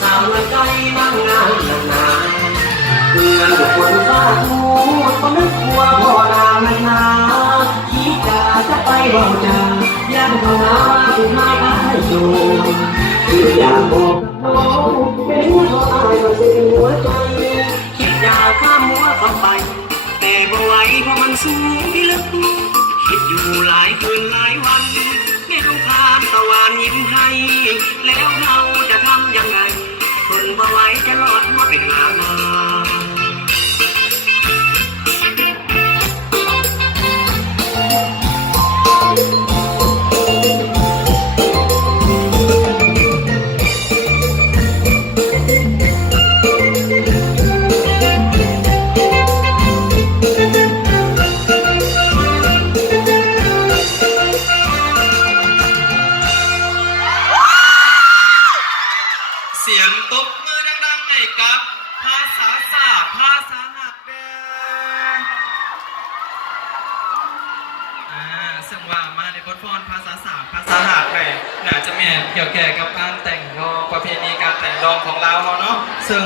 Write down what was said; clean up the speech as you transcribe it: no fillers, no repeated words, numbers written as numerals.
สาวละใจนั่งงานนานเพื่อนทุกคนฟาดหูคนนึกกลัวพ่อนางมันนาคิดจะไปบอกจายังเข้ามาถึงไม่ได้อยู่คืออยากบอกน้องเป็นหัวใจมันเป็นหัวใจคิดอยากข้ามหัวเข้าไปแต่บ่ไหวเพราะมันสูงที่ลึกคิดอยู่หลายคืนหลายวันไม่รู้พานตะวันยิ้มให้แล้วเราจะทำยังไงทนบ่ไหวจะรอดมาเป็นมาเสียงตบมือดังๆให้กับภาษาศาสตร์ภาษาหักแดงซึ่งว่ามาในบทพรภาษาศาสตร์ภาษาหักแดงน่าจะแม่เกี่ยวแก่กับการแต่งรองประเพณีการแต่งรองของเราเนาะซึ่ง